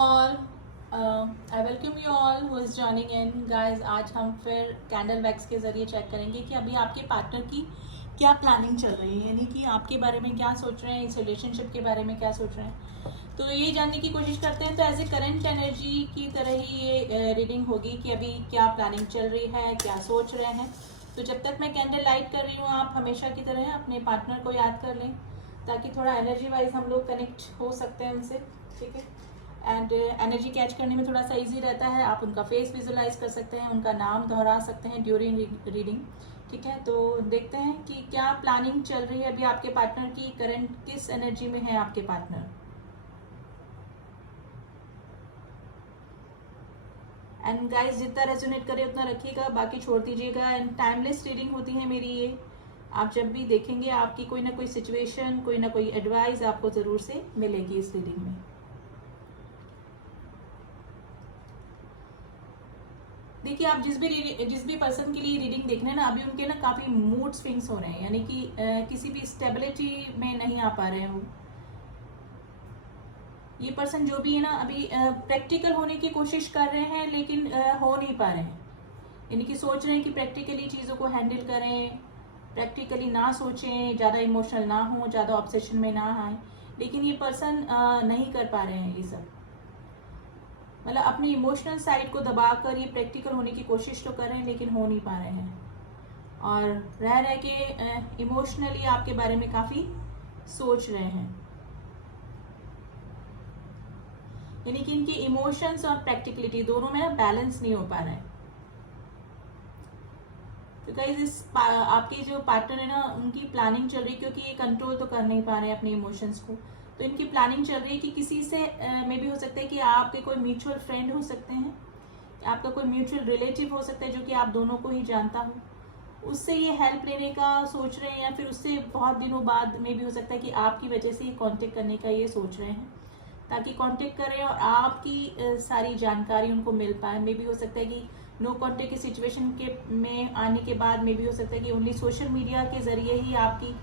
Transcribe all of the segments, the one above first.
all I welcome you all who is joining in guys। आज हम फिर candle wax के ज़रिए चेक करेंगे कि अभी आपके पार्टनर की क्या प्लानिंग चल रही है, यानी कि आपके बारे में क्या सोच रहे हैं, इस रिलेशनशिप के बारे में क्या सोच रहे हैं। तो ये जानने की कोशिश करते हैं। तो एज ए करंट एनर्जी की तरह ही ये रीडिंग होगी कि अभी क्या प्लानिंग चल रही है, क्या सोच रहे हैं। तो जब तक मैं कैंडल लाइट कर रही हूँ, आप हमेशा की तरह अपने पार्टनर को याद कर लें ताकि थोड़ा एनर्जी वाइज हम लोग कनेक्ट हो सकते हैं उनसे, ठीक है। एंड एनर्जी कैच करने में थोड़ा सा इजी रहता है। आप उनका फेस विजुलाइज कर सकते हैं, उनका नाम दोहरा सकते हैं ड्यूरिंग रीडिंग, ठीक है। तो देखते हैं कि क्या प्लानिंग चल रही है अभी आपके पार्टनर की, करंट किस एनर्जी में है आपके पार्टनर। एंड गाइस, जितना रेजोनेट करे उतना रखिएगा, बाकी छोड़ दीजिएगा। एंड टाइमलेस रीडिंग होती है मेरी ये। आप जब भी देखेंगे आपकी कोई ना कोई सिचुएशन, कोई ना कोई एडवाइस आपको जरूर से मिलेगी इस रीडिंग में। देखिए, आप जिस भी पर्सन के लिए रीडिंग देख रहे हैं ना, अभी उनके ना काफी मूड स्विंग्स हो रहे हैं, यानी कि किसी भी स्टेबिलिटी में नहीं आ पा रहे हैं वो। ये पर्सन जो भी है ना, अभी प्रैक्टिकल होने की कोशिश कर रहे हैं लेकिन हो नहीं पा रहे हैं। यानी कि सोच रहे हैं कि प्रैक्टिकली चीज़ों को हैंडल करें, प्रैक्टिकली ना सोचें, ज़्यादा इमोशनल ना हो, ज़्यादा ऑब्सेशन में ना आए, लेकिन ये पर्सन नहीं कर पा रहे हैं ये सब। मतलब अपनी इमोशनल साइड को दबाकर ये प्रैक्टिकल होने की कोशिश तो कर रहे हैं लेकिन हो नहीं पा रहे हैं। और रह के इमोशनली आपके बारे में काफ़ी सोच रहे हैं, यानी कि इनके इमोशंस और प्रैक्टिकलिटी दोनों में ना बैलेंस नहीं हो पा रहा है। तो गाइस, इस आपकी जो पार्टनर है ना, उनकी प्लानिंग चल रही है, क्योंकि ये कंट्रोल तो कर नहीं पा रहे हैं अपने इमोशंस को। तो इनकी प्लानिंग चल रही है कि किसी से में भी हो सकता है कि आपके कोई म्यूचुअल फ्रेंड हो सकते हैं, आपका कोई म्यूचुअल रिलेटिव हो सकता है जो कि आप दोनों को ही जानता हो, उससे ये हेल्प लेने का सोच रहे हैं, या फिर उससे बहुत दिनों बाद में भी हो सकता है कि आपकी वजह से ही कांटेक्ट करने का ये सोच रहे हैं, ताकि कांटेक्ट करें और आपकी सारी जानकारी उनको मिल पाए। मे भी हो सकता है कि नो कांटेक्ट की सिचुएशन के में आने के बाद में भी हो सकता है कि ओनली सोशल मीडिया के जरिए ही आपकी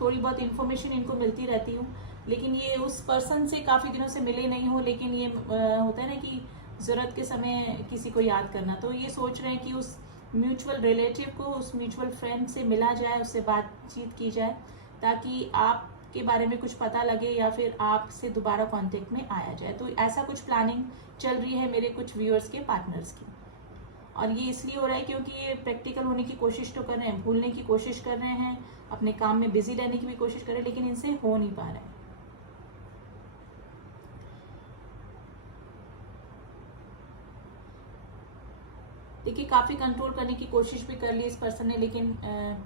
थोड़ी बहुत इन्फॉर्मेशन इनको मिलती रहती हो, लेकिन ये उस पर्सन से काफ़ी दिनों से मिले नहीं हो, लेकिन ये होता है ना कि ज़रूरत के समय किसी को याद करना। तो ये सोच रहे हैं कि उस म्यूचुअल रिलेटिव को, उस म्यूचुअल फ्रेंड से मिला जाए, उससे बातचीत की जाए, ताकि आप के बारे में कुछ पता लगे या फिर आपसे दोबारा कांटेक्ट में आया जाए। तो ऐसा कुछ प्लानिंग चल रही है मेरे कुछ व्यूअर्स के पार्टनर्स की। और ये इसलिए हो रहा है क्योंकि ये प्रैक्टिकल होने की कोशिश तो कर रहे हैं, भूलने की कोशिश कर रहे हैं, अपने काम में बिजी रहने की भी कोशिश कर रहे हैं, लेकिन इनसे हो नहीं पा रहा है। देखिए, काफी कंट्रोल करने की कोशिश भी कर ली इस पर्सन ने, लेकिन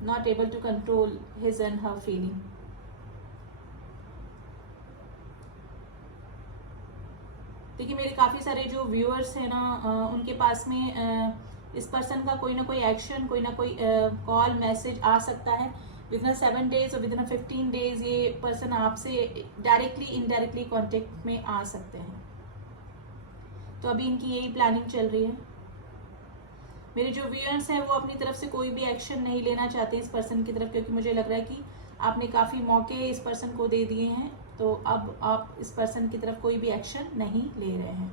not able to control his and her feeling. देखिए, मेरे काफ़ी सारे जो व्यूअर्स हैं ना, उनके पास में इस पर्सन का कोई ना कोई एक्शन, कोई ना कोई कॉल मैसेज आ सकता है। विद इन 7 डेज और विद इन 15 डेज ये पर्सन आपसे डायरेक्टली इनडायरेक्टली कांटेक्ट में आ सकते हैं। तो अभी इनकी यही प्लानिंग चल रही है। मेरे जो व्यूअर्स हैं वो अपनी तरफ से कोई भी एक्शन नहीं लेना चाहते इस पर्सन की तरफ, क्योंकि मुझे लग रहा है कि आपने काफ़ी मौके इस पर्सन को दे दिए हैं, तो अब आप इस पर्सन की तरफ कोई भी एक्शन नहीं ले रहे हैं।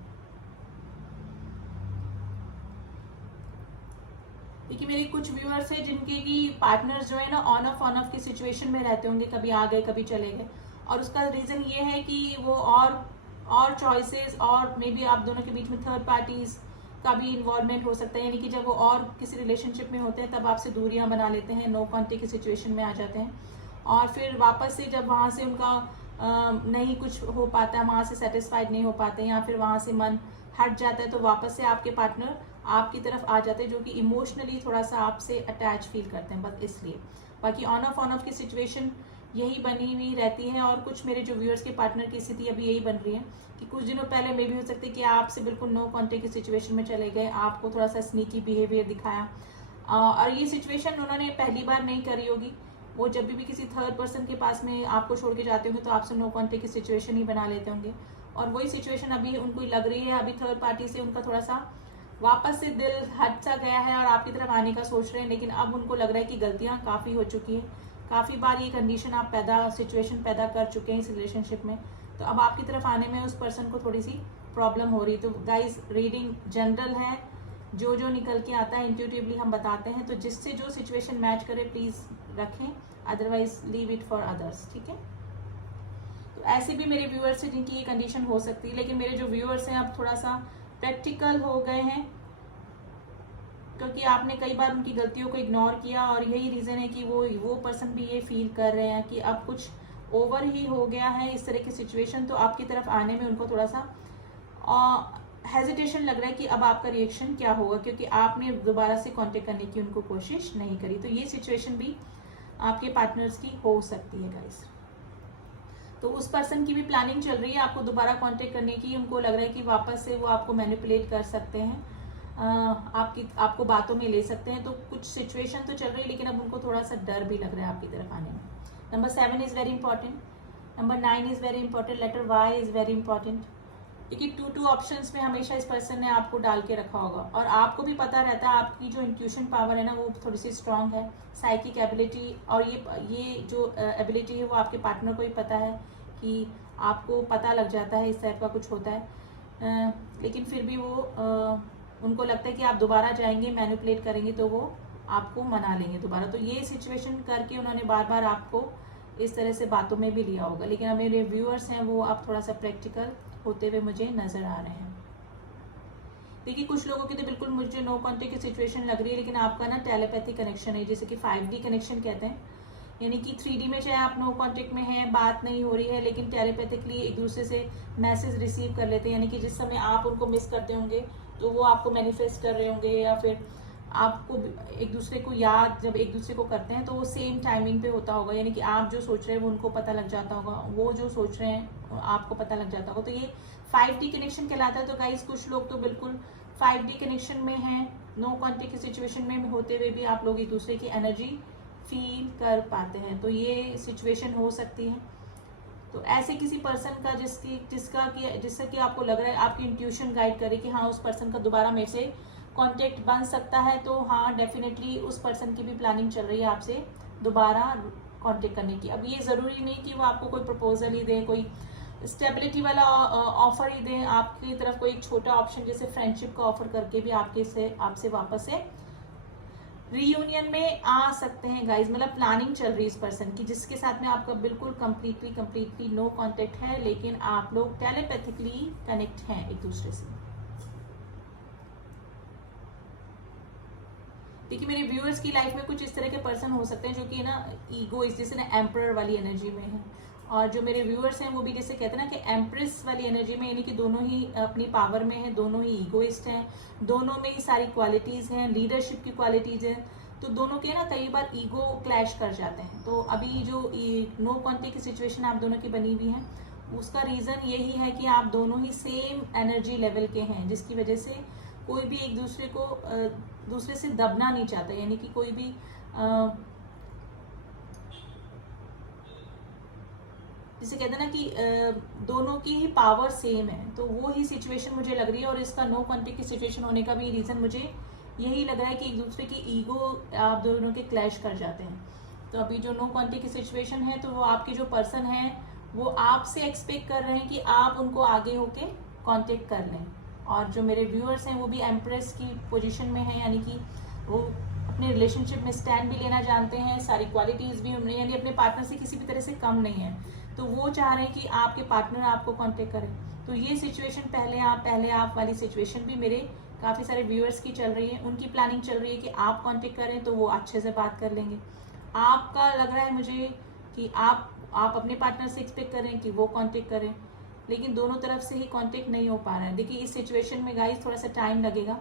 देखिए, मेरे कुछ व्यूअर्स हैं जिनके की पार्टनर्स जो है ना, ऑन ऑफ की सिचुएशन में रहते होंगे, कभी आ गए कभी चले गए, और उसका रीज़न ये है कि वो और चॉइसेस, और मे बी आप दोनों के बीच में थर्ड पार्टीज का भी इन्वॉल्वमेंट हो सकता है। यानी कि जब वो और किसी रिलेशनशिप में होते हैं तब आपसे दूरियां बना लेते हैं, नो कांटेक्ट की सिचुएशन में आ जाते हैं, और फिर वापस से जब वहाँ से उनका नहीं कुछ हो पाता है, वहाँ से सेटिस्फाइड नहीं हो पाते, या फिर वहाँ से मन हट जाता है, तो वापस से आपके पार्टनर आपकी तरफ आ जाते हैं, जो कि इमोशनली थोड़ा सा आपसे अटैच फील करते हैं, बस इसलिए। बाकी ऑन ऑफ की सिचुएशन यही बनी हुई रहती है। और कुछ मेरे जो व्यूअर्स के पार्टनर की स्थिति अभी यही बन रही है कि कुछ दिनों पहले मे भी हो सकते कि आपसे बिल्कुल नो कांटेक्ट की सिचुएशन में चले गए, आपको थोड़ा सा स्नीकी बिहेवियर दिखाया, और ये सिचुएशन उन्होंने पहली बार नहीं करी होगी। वो जब भी किसी थर्ड पर्सन के पास में आपको छोड़ के जाते होंगे तो आपसे नो कांटेक्ट की सिचुएशन ही बना लेते होंगे, और वही सिचुएशन अभी उनको लग रही है, अभी थर्ड पार्टी से उनका थोड़ा सा वापस से दिल हट सा गया है और आपकी तरफ आने का सोच रहे हैं, लेकिन अब उनको लग रहा है कि गलतियां काफ़ी हो चुकी है, काफ़ी बार ये कंडीशन आप सिचुएशन पैदा कर चुके हैं इस रिलेशनशिप में, तो अब आपकी तरफ आने में उस पर्सन को थोड़ी सी प्रॉब्लम हो रही। तो गाइस रीडिंग जनरल है, जो जो निकल के आता है इंट्यूटिवली हम बताते हैं, तो जिससे जो सिचुएशन मैच करे प्लीज़ रखें, otherwise leave it for others, ठीक है। तो ऐसे भी मेरे व्यूअर्स हैं जिनकी ये कंडीशन हो सकती है, लेकिन मेरे जो व्यूअर्स हैं अब थोड़ा सा प्रैक्टिकल हो गए हैं, क्योंकि आपने कई बार उनकी गलतियों को इग्नोर किया, और यही रीज़न है कि वो पर्सन भी ये फील कर रहे हैं कि अब कुछ ओवर ही हो गया है इस तरह की सिचुएशन। तो आपकी तरफ आने में उनको थोड़ा सा हेजिटेशन लग रहा है कि अब आपका रिएक्शन क्या होगा, क्योंकि आपने दोबारा से कांटेक्ट करने की उनको कोशिश नहीं करी। तो ये सिचुएशन भी आपके पार्टनर्स की हो सकती है गाइस। तो उस पर्सन की भी प्लानिंग चल रही है आपको दोबारा कांटेक्ट करने की। उनको लग रहा है कि वापस से वो आपको मैनिपुलेट कर सकते हैं, आपको बातों में ले सकते हैं। तो कुछ सिचुएशन तो चल रही है, लेकिन अब उनको थोड़ा सा डर भी लग रहा है आपकी तरफ आने में। Number 7 is very important, number 9 is very important, letter Y is very important. क्योंकि 2 ऑप्शंस में हमेशा इस पर्सन ने आपको डाल के रखा होगा, और आपको भी पता रहता है आपकी जो इंट्यूशन पावर है ना वो थोड़ी सी स्ट्रांग है, साइकिक एबिलिटी, और ये जो एबिलिटी है वो आपके पार्टनर को भी पता है कि आपको पता लग जाता है इस टाइप का कुछ होता है, लेकिन फिर भी वो उनको लगता है कि आप दोबारा जाएंगे मैनिपुलेट करेंगे तो वो आपको मना लेंगे दोबारा। तो ये सिचुएशन करके उन्होंने बार बार आपको इस तरह से बातों में भी लिया होगा। लेकिन अब मेरे व्यूअर्स हैं वो आप थोड़ा सा प्रैक्टिकल होते हुए मुझे नजर आ रहे हैं। देखिए कुछ लोगों की तो बिल्कुल मुझे नो कॉन्टेक्ट की सिचुएशन लग रही है, लेकिन आपका ना टेलीपैथी कनेक्शन है, जैसे कि 5D कनेक्शन कहते हैं, यानी कि 3D में चाहे आप नो कॉन्टेक्ट में हैं, बात नहीं हो रही है, लेकिन टेलीपैथिकली एक दूसरे से मैसेज रिसीव कर लेते हैं। यानी कि जिस समय आप उनको मिस करते होंगे तो वो आपको मैनिफेस्ट कर रहे होंगे, या फिर आपको एक दूसरे को याद जब एक दूसरे को करते हैं तो वो सेम टाइमिंग पे होता होगा। यानी कि आप जो सोच रहे हैं वो उनको पता लग जाता होगा, वो जो सोच रहे हैं आपको पता लग जाता होगा। तो ये 5D कनेक्शन कहलाता है। तो गाइस कुछ लोग तो बिल्कुल 5D कनेक्शन में हैं, नो कॉन्टेक्ट की सिचुएशन में होते हुए भी आप लोग एक दूसरे की एनर्जी फील कर पाते हैं। तो ये सिचुएशन हो सकती है। तो ऐसे किसी पर्सन का जिससे कि आपको लग रहा है आपकी इंट्यूशन गाइड करे कि हाँ उस पर्सन का दोबारा मेरे से कांटेक्ट बन सकता है, तो हाँ डेफिनेटली उस पर्सन की भी प्लानिंग चल रही है आपसे दोबारा कांटेक्ट करने की। अब ये ज़रूरी नहीं कि वो आपको कोई प्रपोजल ही दें, कोई स्टेबिलिटी वाला ऑफर ही दें, आपकी तरफ कोई एक छोटा ऑप्शन जैसे फ्रेंडशिप का ऑफर करके भी आपसे वापस से रीयूनियन में आ सकते हैं गाइज। मतलब प्लानिंग चल रही है इस पर्सन की जिसके साथ में आपका बिल्कुल कंप्लीटली नो कांटेक्ट है, लेकिन आप लोग टेलीपैथिकली कनेक्ट हैं एक दूसरे से। देखिए मेरे व्यूअर्स की लाइफ में कुछ इस तरह के पर्सन हो सकते हैं जो कि ना ईगो इस जैसे ना एम्परर वाली एनर्जी में है, और जो मेरे व्यूअर्स हैं वो भी जैसे कहते हैं ना कि एम्प्रेस वाली एनर्जी में, यानी कि दोनों ही अपनी पावर में है, दोनों ही ईगोइस्ट हैं, दोनों में ही सारी क्वालिटीज हैं, लीडरशिप की क्वालिटीज हैं। तो दोनों के ना कई बार ईगो क्लैश कर जाते हैं। तो अभी जो नो कॉन्टेक्ट की सिचुएशन आप दोनों की बनी हुई है उसका रीजन यही है कि आप दोनों ही सेम एनर्जी लेवल के हैं, जिसकी वजह से कोई भी एक दूसरे से दबना नहीं चाहता। यानी कि कोई भी जिसे कहते हैं ना कि दोनों की ही पावर सेम है, तो वो ही सिचुएशन मुझे लग रही है। और इसका नो कॉन्टेक्ट की सिचुएशन होने का भी रीजन मुझे यही लग रहा है कि एक दूसरे की ईगो आप दोनों के क्लैश कर जाते हैं। तो अभी जो नो कॉन्टेक्ट की सिचुएशन है तो वो आपके जो पर्सन है वो आपसे एक्सपेक्ट कर रहे हैं कि आप उनको आगे होके कांटेक्ट कर लें, और जो मेरे व्यूअर्स हैं वो भी एम्प्रेस की पोजीशन में है, यानी कि वो अपने रिलेशनशिप में स्टैंड भी लेना जानते हैं, सारी क्वालिटीज भी उन्हें, यानी अपने पार्टनर से किसी भी तरह से कम नहीं है। तो वो चाह रहे हैं कि आपके पार्टनर आपको कांटेक्ट करें। तो ये सिचुएशन पहले आप वाली सिचुएशन भी मेरे काफ़ी सारे व्यूअर्स की चल रही है, उनकी प्लानिंग चल रही है कि आप कांटेक्ट करें तो वो अच्छे से बात कर लेंगे। आपका लग रहा है मुझे कि आप अपने पार्टनर से एक्सपेक्ट करें कि वो कांटेक्ट करें, लेकिन दोनों तरफ से ही कांटेक्ट नहीं हो पा रहा है। देखिए इस सिचुएशन में गाइस थोड़ा सा टाइम लगेगा,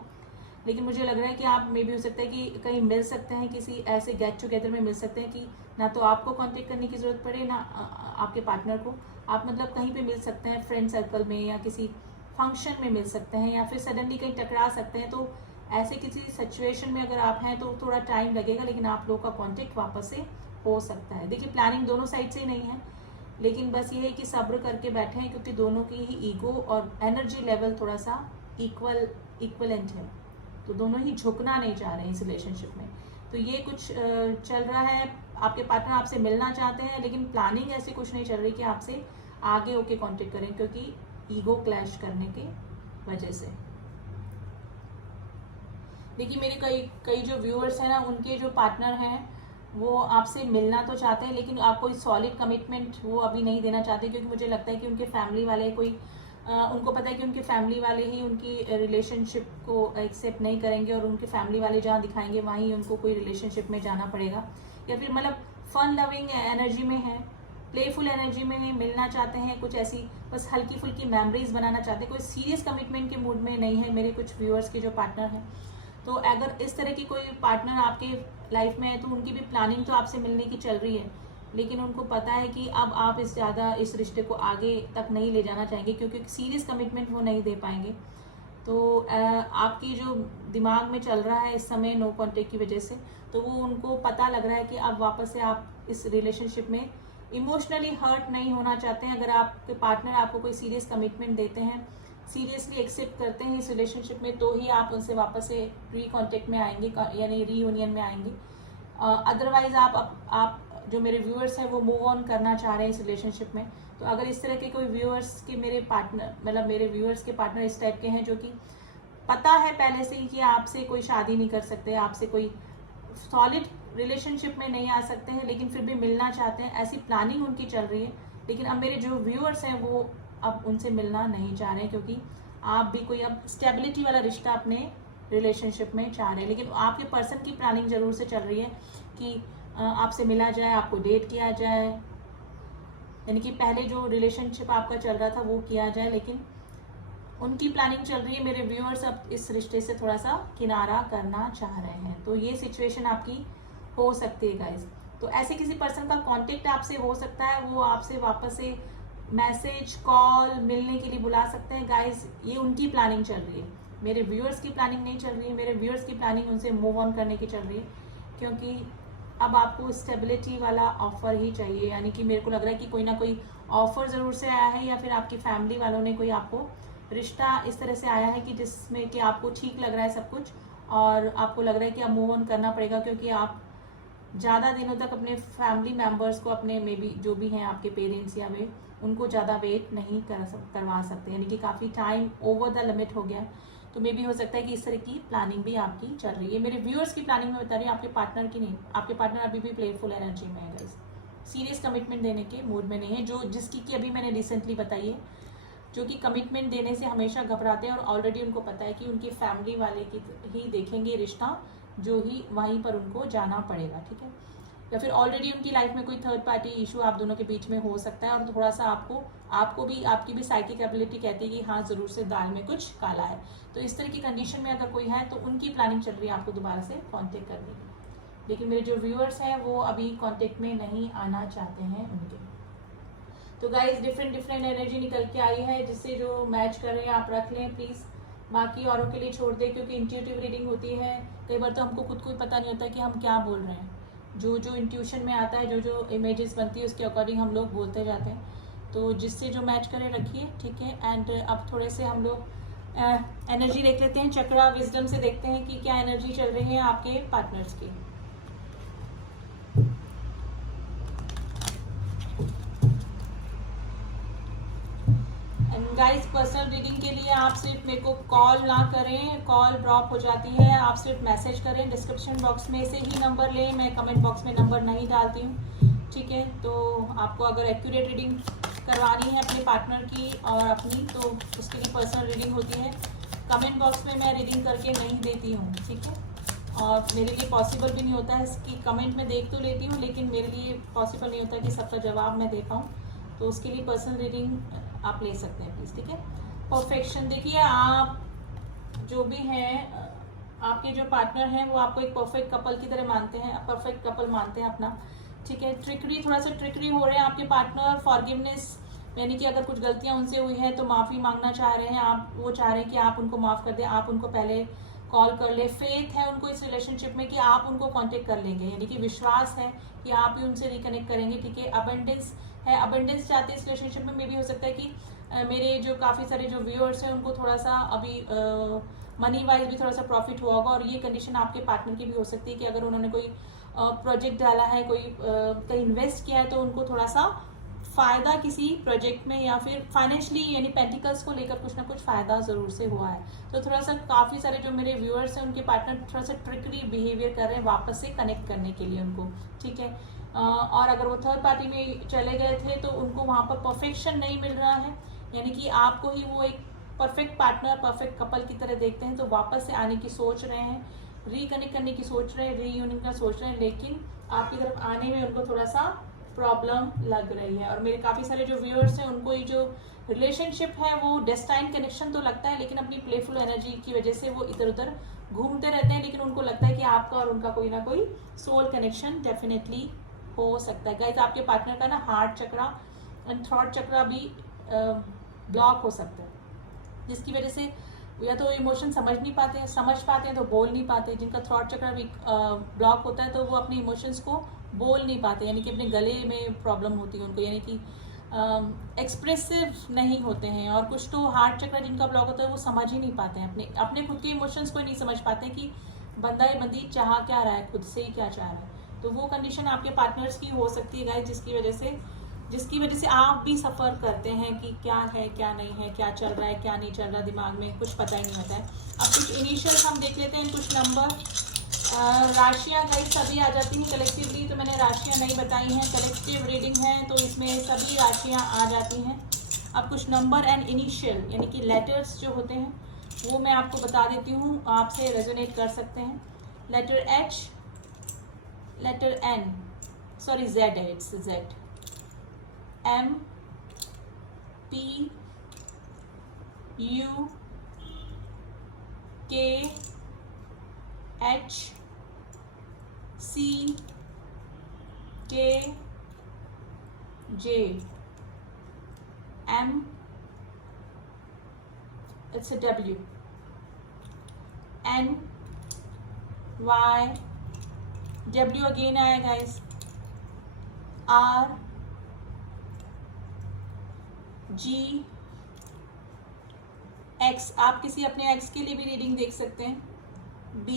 लेकिन मुझे लग रहा है कि आप मे भी हो सकता है कि कहीं मिल सकते हैं, किसी ऐसे गेट टुगेदर में मिल सकते हैं कि ना तो आपको कांटेक्ट करने की ज़रूरत पड़े ना आपके पार्टनर को। आप मतलब कहीं पे मिल सकते हैं, फ्रेंड सर्कल में या किसी फंक्शन में मिल सकते हैं, या फिर सडनली कहीं टकरा सकते हैं। तो ऐसे किसी सिचुएशन में अगर आप हैं तो थोड़ा टाइम लगेगा, लेकिन आप लोगों का कॉन्टेक्ट वापस से हो सकता है। देखिए प्लानिंग दोनों साइड से ही नहीं है, लेकिन बस ये है कि सब्र करके बैठे हैं, क्योंकि दोनों की ही ईगो और एनर्जी लेवल थोड़ा सा इक्वलेंट है। तो दोनों ही झुकना नहीं चाह रहे हैं इस रिलेशनशिप में। तो ये कुछ चल रहा है आपके पार्टनर आपसे मिलना चाहते हैं, लेकिन प्लानिंग ऐसी कुछ नहीं चल रही कि आपसे आगे होके कांटेक्ट करें, क्योंकि ईगो क्लैश करने की वजह से। देखिए मेरे कई जो व्यूअर्स हैं ना, उनके जो पार्टनर हैं वो आपसे मिलना तो चाहते हैं, लेकिन आप कोई सॉलिड कमिटमेंट वो अभी नहीं देना चाहते, क्योंकि मुझे लगता है कि उनके फैमिली वाले उनको पता है कि उनके फैमिली वाले ही उनकी रिलेशनशिप को एक्सेप्ट नहीं करेंगे, और उनके फैमिली वाले जहाँ दिखाएंगे वहीं उनको कोई रिलेशनशिप में जाना पड़ेगा, या फिर मतलब फन लविंग एनर्जी में है, प्लेफुल एनर्जी में मिलना चाहते हैं, कुछ ऐसी बस हल्की फुल्की मेमोरीज बनाना चाहते हैं, कोई सीरियस कमिटमेंट के मूड में नहीं है मेरे कुछ व्यूअर्स के जो पार्टनर हैं। तो अगर इस तरह की कोई पार्टनर आपके लाइफ में है तो उनकी भी प्लानिंग तो आपसे मिलने की चल रही है, लेकिन उनको पता है कि अब आप इस रिश्ते को आगे तक नहीं ले जाना चाहेंगे, क्योंकि सीरियस कमिटमेंट वो नहीं दे पाएंगे। तो आपकी जो दिमाग में चल रहा है इस समय नो कॉन्टेक्ट की वजह से, तो वो उनको पता लग रहा है कि अब वापस से आप इस रिलेशनशिप में इमोशनली हर्ट नहीं होना चाहते हैं। अगर आपके पार्टनर आपको कोई सीरियस कमिटमेंट देते हैं, सीरियसली एक्सेप्ट करते हैं इस रिलेशनशिप में, तो ही आप उनसे वापस से री कॉन्टेक्ट में आएंगे, यानी रीयूनियन में आएंगे। अदरवाइज आप जो मेरे व्यूअर्स हैं वो मूव ऑन करना चाह रहे हैं इस रिलेशनशिप में। तो अगर इस तरह के कोई व्यूअर्स के मेरे पार्टनर, मतलब मेरे व्यूअर्स के पार्टनर इस टाइप के हैं जो कि पता है पहले से ही कि आपसे कोई शादी नहीं कर सकते, आपसे कोई सॉलिड रिलेशनशिप में नहीं आ सकते हैं, लेकिन फिर भी मिलना चाहते हैं, ऐसी प्लानिंग उनकी चल रही है, लेकिन अब मेरे जो व्यूअर्स हैं वो अब उनसे मिलना नहीं चाह रहे हैं, क्योंकि आप भी कोई अब स्टेबिलिटी वाला रिश्ता अपने रिलेशनशिप में चाह रहे हैं। लेकिन आपके पर्सन की प्लानिंग जरूर से चल रही है कि आपसे मिला जाए, आपको डेट किया जाए, यानी कि पहले जो रिलेशनशिप आपका चल रहा था वो किया जाए, लेकिन उनकी प्लानिंग चल रही है। मेरे व्यूअर्स अब इस रिश्ते से थोड़ा सा किनारा करना चाह रहे हैं, तो ये सिचुएशन आपकी हो सकती है गाइस। तो ऐसे किसी पर्सन का कांटेक्ट आपसे हो सकता है, वो आपसे वापस से मैसेज, कॉल, मिलने के लिए बुला सकते हैं गाइस। ये उनकी प्लानिंग चल रही है, मेरे व्यूअर्स की प्लानिंग नहीं चल रही है। मेरे व्यूअर्स की प्लानिंग उनसे मूव ऑन करने की चल रही है, क्योंकि अब आपको स्टेबिलिटी वाला ऑफर ही चाहिए, यानी कि मेरे को लग रहा है कि कोई ना कोई ऑफर ज़रूर से आया है, या फिर आपकी फैमिली वालों ने कोई आपको रिश्ता इस तरह से आया है कि जिसमें कि आपको ठीक लग रहा है सब कुछ, और आपको लग रहा है कि अब मूव ऑन करना पड़ेगा, क्योंकि आप ज़्यादा दिनों तक अपने फैमिली मेम्बर्स को, अपने मे बी जो भी हैं आपके पेरेंट्स या वे, उनको ज़्यादा वेट नहीं करवा सकते, यानी कि काफ़ी टाइम ओवर द लिमिट हो गया है। तो मे भी हो सकता है कि इस तरह की प्लानिंग भी आपकी चल रही है। मेरे व्यूअर्स की प्लानिंग में बता रही हूँ, आपके पार्टनर की नहीं। आपके पार्टनर अभी भी प्लेफुल एनर्जी में है गाइस, सीरियस कमिटमेंट देने के मूड में नहीं है, जो जिसकी कि अभी मैंने रिसेंटली बताई है, जो कि कमिटमेंट देने से हमेशा घबराते हैं, और ऑलरेडी उनको पता है कि उनकी फैमिली वाले की ही देखेंगे रिश्ता, जो ही वहीं पर उनको जाना पड़ेगा, ठीक है। या फिर ऑलरेडी उनकी लाइफ में कोई थर्ड पार्टी इशू आप दोनों के बीच में हो सकता है, और थोड़ा सा आपको भी, आपकी भी साइकिक एबिलिटी कहती है कि हाँ ज़रूर से दाल में कुछ काला है। तो इस तरह की कंडीशन में अगर कोई है तो उनकी प्लानिंग चल रही है आपको दोबारा से कांटेक्ट करने की, लेकिन मेरे जो व्यूअर्स हैं वो अभी कांटेक्ट में नहीं आना चाहते हैं उनके। तो गाइज डिफरेंट एनर्जी निकल के आई है, जिससे जो मैच कर रहे हैं आप रख लें प्लीज़, बाकी औरों के लिए छोड़ दें, क्योंकि इंट्यूटिव रीडिंग होती है। कई बार तो हमको खुद को ही पता नहीं होता कि हम क्या बोल रहे हैं, जो इंट्यूशन में आता है, जो इमेजेस बनती है उसके अकॉर्डिंग हम लोग बोलते जाते हैं। तो जिससे जो मैच करे रखिए, ठीक है। एंड अब थोड़े से हम लोग एनर्जी देख लेते हैं, चक्रा विजडम से देखते हैं कि क्या एनर्जी चल रही है आपके पार्टनर्स की। गाइस पर्सनल रीडिंग के लिए आप सिर्फ मेरे को कॉल ना करें, कॉल ड्रॉप हो जाती है, आप सिर्फ मैसेज करें। डिस्क्रिप्शन बॉक्स में से ही नंबर लें, मैं कमेंट बॉक्स में नंबर नहीं डालती हूँ, ठीक है। तो आपको अगर एक्यूरेट रीडिंग करवानी है अपने पार्टनर की और अपनी, तो उसके लिए पर्सनल रीडिंग होती है। कमेंट बॉक्स में मैं रीडिंग करके नहीं देती हूँ, ठीक है। और मेरे लिए पॉसिबल भी नहीं होता है कि कमेंट में देख तो लेती हूँ, लेकिन मेरे लिए पॉसिबल नहीं होता कि सबका जवाब मैं दे पाऊँ, तो उसके लिए पर्सनल रीडिंग आप ले सकते हैं प्लीज़, ठीक है। परफेक्शन, देखिए आप जो भी हैं, आपके जो पार्टनर हैं वो आपको एक परफेक्ट कपल की तरह मानते हैं, परफेक्ट कपल मानते हैं अपना, ठीक है। ट्रिकरी, थोड़ा सा ट्रिकरी हो रहे हैं आपके पार्टनर। फॉरगिवनेस, यानी कि अगर कुछ गलतियां उनसे हुई हैं तो माफ़ी मांगना चाह रहे हैं आप, वो चाह रहे हैं कि आप उनको माफ़ कर दें, आप उनको पहले कॉल कर ले। फेथ है उनको इस रिलेशनशिप में कि आप उनको कांटेक्ट कर लेंगे, यानी कि विश्वास है कि आप ही उनसे रिकनेक्ट करेंगे, ठीक है। अबंडेंस है, अबंडेंस चाहते हैं इस रिलेशनशिप में। मे भी हो सकता है कि मेरे जो काफ़ी सारे जो व्यूअर्स हैं उनको थोड़ा सा अभी मनी वाइज भी थोड़ा सा प्रॉफिट हुआ होगा, और ये कंडीशन आपके पार्टनर की भी हो सकती है कि अगर उन्होंने कोई प्रोजेक्ट डाला है, कोई कहीं इन्वेस्ट किया है, तो उनको थोड़ा सा फायदा किसी प्रोजेक्ट में या फिर फाइनेंशियली यानी पेंटिकल्स को लेकर कुछ ना कुछ फायदा जरूर से हुआ है। तो थोड़ा सा काफी सारे जो मेरे व्यूअर्स हैं उनके पार्टनर थोड़ा सा ट्रिकली बिहेवियर कर रहे हैं वापस से कनेक्ट करने के लिए उनको, ठीक है। और अगर वो थर्ड पार्टी में चले गए थे तो उनको वहां पर परफेक्शन नहीं मिल रहा है, यानी कि आपको ही वो एक परफेक्ट पार्टनर, परफेक्ट कपल की तरह देखते हैं, तो वापस से आने की सोच रहे हैं, रिकनेक्ट करने की सोच रहे हैं, रीयूनियन का सोच रहे हैं, लेकिन आपकी तरफ आने में उनको थोड़ा सा प्रॉब्लम लग रही है। और मेरे काफी सारे जो व्यूअर्स हैं उनको ये जो रिलेशनशिप है वो डेस्टाइन कनेक्शन तो लगता है, लेकिन अपनी प्लेफुल एनर्जी की वजह से वो इधर उधर घूमते रहते हैं, लेकिन उनको लगता है कि आपका और उनका कोई ना कोई सोल कनेक्शन डेफिनेटली हो सकता है। गाइस, आपके पार्टनर का ना हार्ट चक्रा एंड थ्रॉट चक्रा भी ब्लॉक हो सकता है, जिसकी वजह से या तो इमोशन समझ पाते हैं तो बोल नहीं पाते। जिनका थ्रॉट चक्र भी ब्लॉक होता है तो वो अपने इमोशंस को बोल नहीं पाते, यानी कि अपने गले में प्रॉब्लम होती है उनको, यानी कि एक्सप्रेसिव नहीं होते हैं। और कुछ तो हार्ट चक्र जिनका ब्लॉक होता है वो समझ ही नहीं पाते हैं अपने खुद के इमोशंस को नहीं समझ पाते कि बंदा या बंदी चाह क्या रहा है, खुद से ही क्या चाह रहा है। तो वो कंडीशन आपके पार्टनर्स की हो सकती है गाइस, जिसकी वजह से आप भी सफ़र करते हैं कि क्या है क्या नहीं है, क्या चल रहा है क्या नहीं चल रहा, दिमाग में कुछ पता ही नहीं होता है। अब कुछ इनिशियल्स हम देख लेते हैं, कुछ नंबर, राशियाँ गाइस सभी आ जाती हैं कलेक्टिवली, तो मैंने राशियाँ नहीं बताई हैं, कलेक्टिव रीडिंग है तो इसमें सभी राशियाँ आ जाती हैं। अब कुछ नंबर एंड इनिशियल यानी कि लेटर्स जो होते हैं वो मैं आपको बता देती हूँ, आपसे रेजोनेट कर सकते हैं। Letter H, letter N, sorry Z है, it's Z, M, P, U, K, H, C, K, J, M, it's a W, N, Y, W again आया guys, R, G, X, आप किसी अपने एक्स के लिए भी रीडिंग देख सकते हैं, B,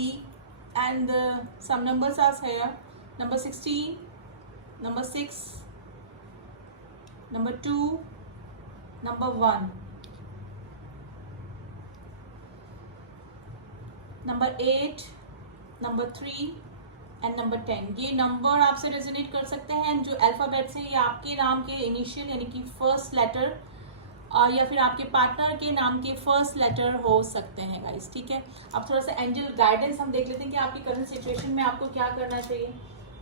and some numbers are here, number 16, number 6, number 2, number 1, number 8, number 3 and number 10। ये नंबर आपसे रेजोनेट कर सकते हैं। जो अल्फाबेट्स हैं ये आपके नाम के इनिशियल यानी कि फर्स्ट लेटर या फिर आपके पार्टनर के नाम के फर्स्ट लेटर हो सकते हैं गाइस, ठीक है। अब थोड़ा सा एंजल गाइडेंस हम देख लेते हैं कि आपकी करंट सिचुएशन में आपको क्या करना चाहिए,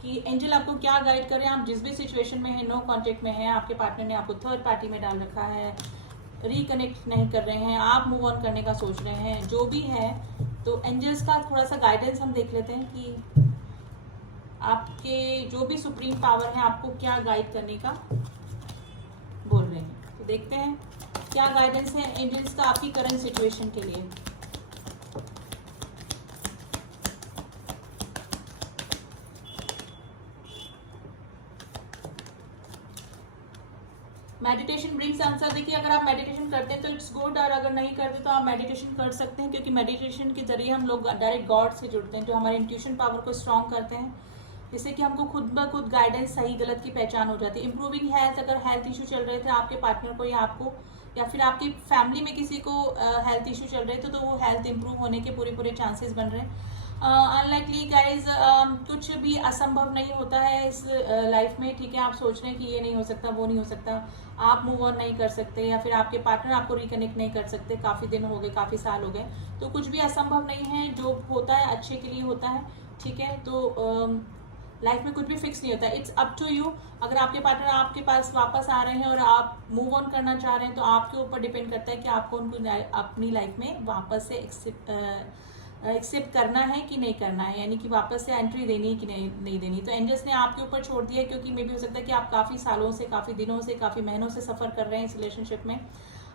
कि एंजल आपको क्या गाइड करें। आप जिस भी सिचुएशन में है, नो कॉन्टेक्ट में है, आपके पार्टनर ने आपको थर्ड पार्टी में डाल रखा है, रिकनेक्ट नहीं कर रहे हैं, आप मूव ऑन करने का सोच रहे हैं, जो भी है, तो एंजल्स का थोड़ा सा गाइडेंस हम देख लेते हैं कि आपके जो भी सुप्रीम पावर है आपको क्या गाइड करने का बोल रहे हैं। तो देखते हैं क्या गाइडेंस है एंजल्स का आपकी करंट सिचुएशन के लिए। Meditation brings answer. देखिए, अगर आप मेडिटेशन करते हैं तो इट्स गुड, और अगर नहीं करते तो आप मेडिटेशन कर सकते हैं, क्योंकि मेडिटेशन के जरिए हम लोग डायरेक्ट गॉड से जुड़ते हैं, जो हमारे इंट्यूशन पावर को स्ट्रॉन्ग करते हैं, जिससे कि हमको खुद ब खुद गाइडेंस, सही गलत की पहचान हो जाती है। इंप्रूविंग हेल्थ, अगर हेल्थ इशू चल रहे थे आपके पार्टनर को या आपको, या फिर आपकी फैमिली में किसी को हेल्थ इशू चल रहे थे, तो वो हेल्थ इंप्रूव होने के पूरे चांसेस बन रहे हैं। अनलाइकली गाइज, कुछ भी असंभव नहीं होता है इस लाइफ में, ठीक है। आप सोच रहे हैं कि ये नहीं हो सकता, वो नहीं हो सकता, आप मूव ऑन नहीं कर सकते, या फिर आपके पार्टनर आपको रिकनेक्ट नहीं कर सकते, काफ़ी दिन हो गए, काफ़ी साल हो गए, तो कुछ भी असंभव नहीं है। जो होता है अच्छे के लिए होता है, ठीक है। तो लाइफ में कुछ भी फिक्स नहीं होता है, इट्स अप टू यू। अगर आपके पार्टनर आपके पास वापस आ रहे हैं और आप मूव ऑन करना चाह रहे हैं, तो आपके ऊपर डिपेंड करता है कि आपको उनको अपनी लाइफ में वापस से एक्सेप्ट करना है कि नहीं करना है, यानी कि वापस से एंट्री देनी है कि नहीं देनी। तो एंजल्स ने आपके ऊपर छोड़ दिया, क्योंकि मे भी हो सकता है कि आप काफ़ी सालों से, काफ़ी दिनों से, काफ़ी महीनों से सफ़र कर रहे हैं इस रिलेशनशिप में,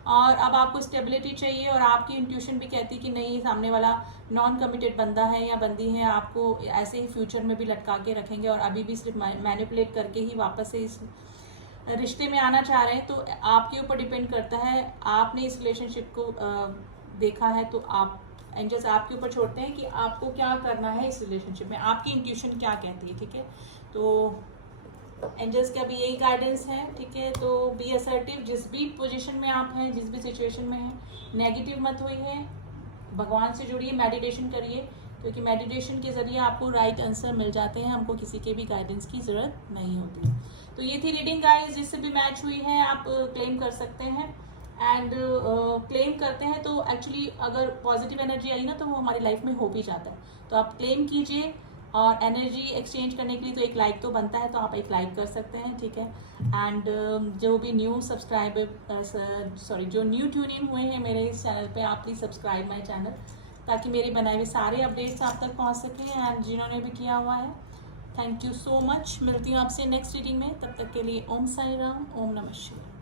और अब आपको स्टेबिलिटी चाहिए, और आपकी इंट्यूशन भी कहती है कि नहीं, सामने वाला नॉन कमिटेड बंदा है या बंदी है, आपको ऐसे ही फ्यूचर में भी लटका के रखेंगे, और अभी भी सिर्फ मैनिपुलेट करके ही वापस से इस रिश्ते में आना चाह रहे हैं। तो आपके ऊपर डिपेंड करता है, आपने इस रिलेशनशिप को देखा है तो आप एंजल्स आपके ऊपर छोड़ते हैं कि आपको क्या करना है इस रिलेशनशिप में, आपकी इंट्यूशन क्या कहती है, ठीक है। तो एंजल्स का भी यही गाइडेंस है, ठीक है। तो बी असर्टिव, जिस भी पोजीशन में आप हैं, जिस भी सिचुएशन में हैं, नेगेटिव मत होइए, भगवान से जुड़िए, मेडिटेशन करिए, क्योंकि मेडिटेशन के ज़रिए आपको राइट आंसर मिल जाते हैं, हमको किसी के भी गाइडेंस की ज़रूरत नहीं होती। तो ये थी रीडिंग गाइस, जिससे भी मैच हुई है आप क्लेम कर सकते हैं। एंड क्लेम करते हैं तो एक्चुअली अगर पॉजिटिव एनर्जी आई ना तो वो हमारी लाइफ में हो भी जाता है। तो आप क्लेम कीजिए, और एनर्जी एक्सचेंज करने के लिए तो एक लाइक तो बनता है, तो आप एक लाइक कर सकते हैं, ठीक है। एंड जो भी न्यू सब्सक्राइबर जो न्यू ट्यून इन हुए हैं मेरे इस चैनल पे, आप प्लीज़ सब्सक्राइब माई चैनल, ताकि मेरे बनाए हुए सारे अपडेट्स आप तक पहुंच सकें। एंड जिन्होंने भी किया हुआ है, थैंक यू सो मच। मिलती हूँ आपसे नेक्स्ट रीडिंग में, तब तक के लिए ओम साई राम, ओम नमः शिवाय।